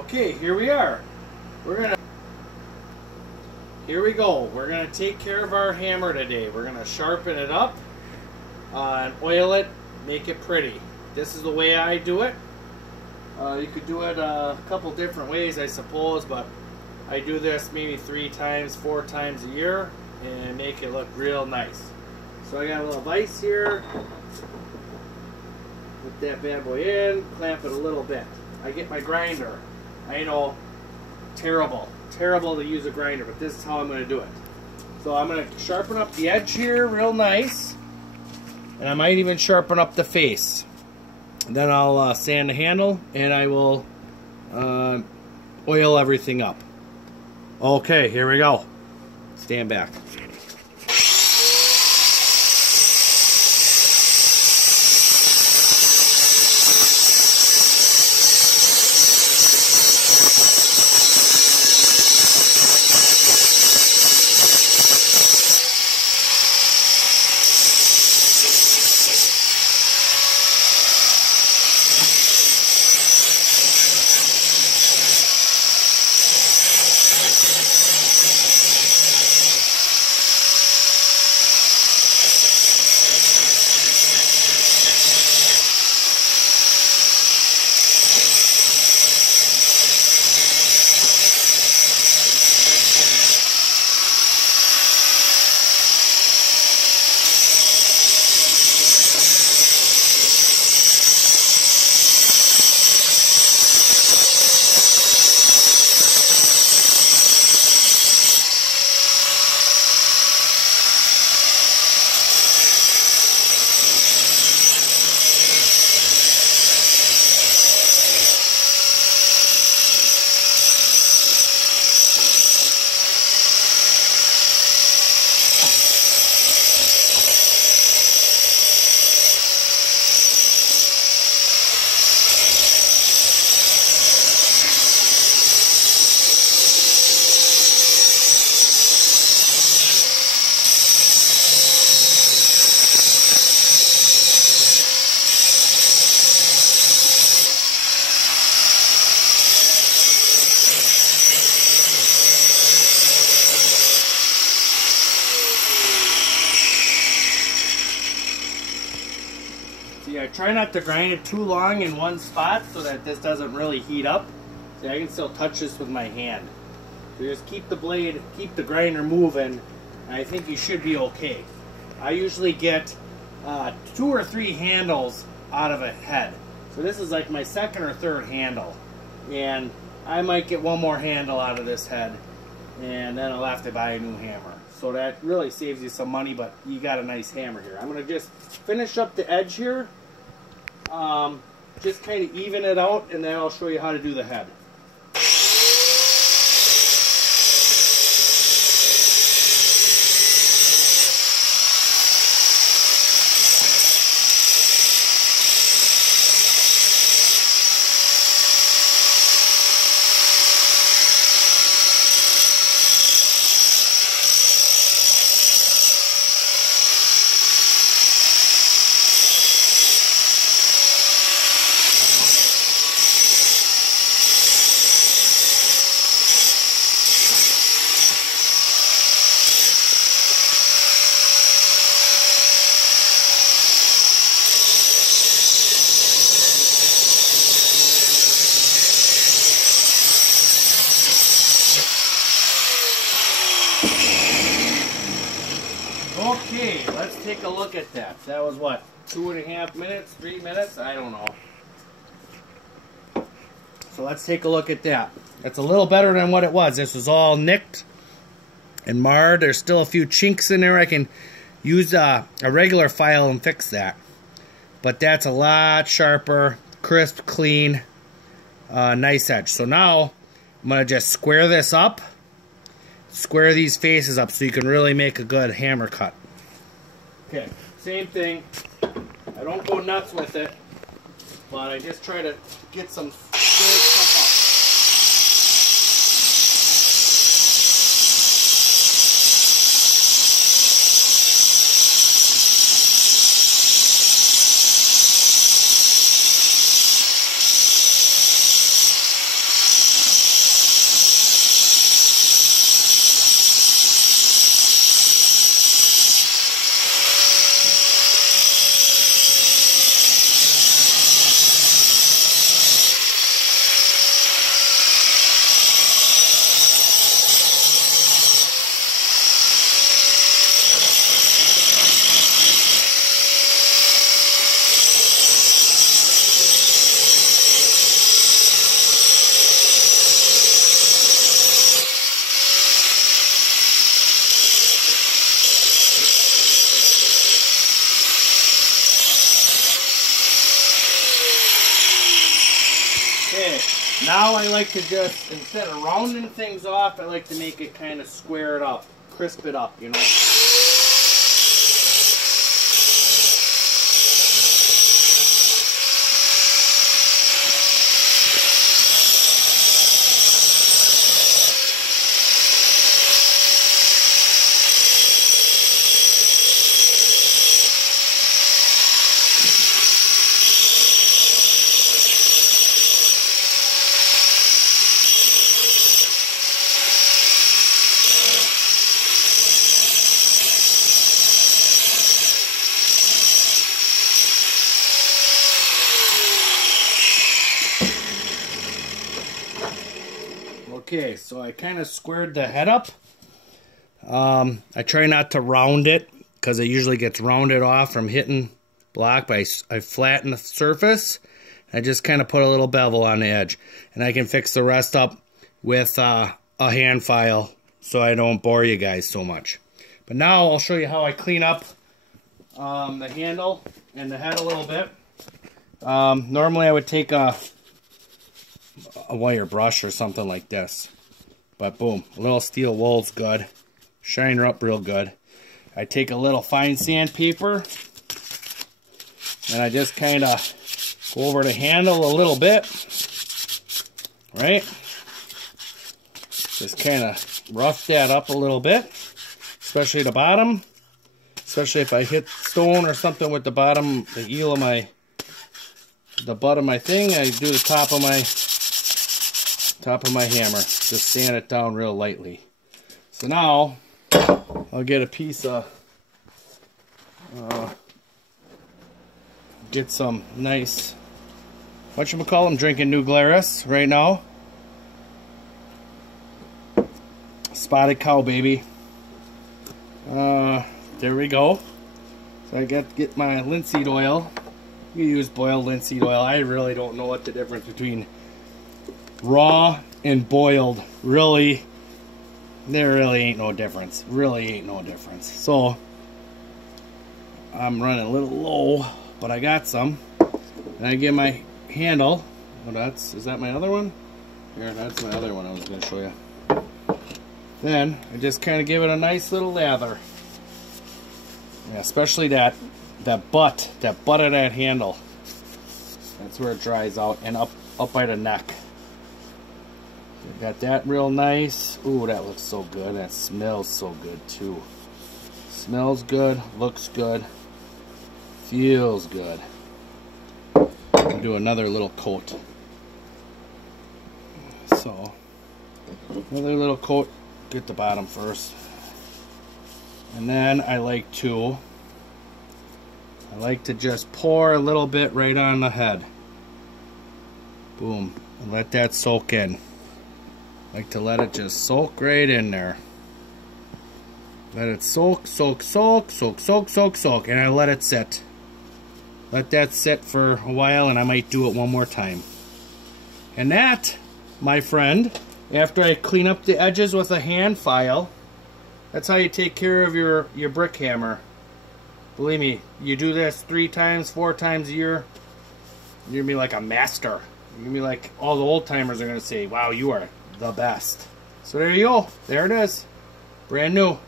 Okay, here we are. Here we go. We're gonna take care of our hammer today. We're gonna sharpen it up and oil it, make it pretty. This is the way I do it. You could do it a couple different ways, I suppose, but I do this maybe 3 times, 4 times a year and make it look real nice. So I got a little vise here. Put that bad boy in, clamp it a little bit. I get my grinder. I know, terrible to use a grinder, but this is how I'm going to do it. So I'm going to sharpen up the edge here real nice, and I might even sharpen up the face. And then I'll sand the handle, and I will oil everything up. Okay, here we go. Stand back. See, I try not to grind it too long in one spot so that this doesn't really heat up. See, I can still touch this with my hand. So just keep the blade, keep the grinder moving, and I think you should be okay. I usually get 2 or 3 handles out of a head. So this is like my 2nd or 3rd handle. And I might get 1 more handle out of this head, and then I'll have to buy a new hammer. So that really saves you some money, but you got a nice hammer here. I'm going to just finish up the edge here. Just kind of even it out, and then I'll show you how to do the head. Okay, let's take a look at that. That was what, 2.5 minutes, 3 minutes? I don't know. So let's take a look at that. That's a little better than what it was. This was all nicked and marred. There's still a few chinks in there. I can use a regular file and fix that. But that's a lot sharper, crisp, clean, nice edge. So now I'm going to just square this up. Square these faces up so you can really make a good hammer cut. Okay, same thing. I don't go nuts with it, but I just try to get some good stuff up. Now I like to just, instead of rounding things off, I like to make it kind of square it up, crisp it up, you know. Okay, so I kind of squared the head up. I try not to round it because it usually gets rounded off from hitting block, but I flatten the surface. I just kind of put a little bevel on the edge, and I can fix the rest up with a hand file so I don't bore you guys so much. But now I'll show you how I clean up the handle and the head a little bit. Normally I would take a wire brush or something like this, but boom, a little steel wool's good. Shine her up real good. I take a little fine sandpaper and I just kind of go over the handle a little bit, right? Just kind of rough that up a little bit, especially the bottom, especially if I hit stone or something with the bottom, the heel of the butt of my thing. I do the top of my hammer, just sand it down real lightly. So now I'll get a piece of get some nice, whatchamacallit, I'm drinking New Glarus right now. Spotted cow, baby. There we go. So I got to get my linseed oil. You use boiled linseed oil. I really don't know what the difference between raw and boiled, really, there really ain't no difference. Really ain't no difference. So I'm running a little low, but I got some. And I get my handle. Oh, is that my other one? Here, that's my other one I was going to show you. Then I just kind of give it a nice little lather. Yeah, especially that butt of that handle. That's where it dries out, and up by the neck. Got that real nice. Ooh, that looks so good. That smells so good too. Smells good, looks good, feels good. I'll do another little coat. So, another little coat. Get the bottom first. And then I like to just pour a little bit right on the head. Boom. And let that soak in. Like to let it just soak right in there. Let it soak, soak, soak, soak, soak, soak, soak. And I let it sit. Let that sit for a while, and I might do it one more time. And that, my friend, after I clean up the edges with a hand file, that's how you take care of your brick hammer. Believe me, you do this 3 times, 4 times a year, you're going to be like a master. You're going to be like, all the old timers are going to say, wow, you are the best. So there you go. There it is. Brand new.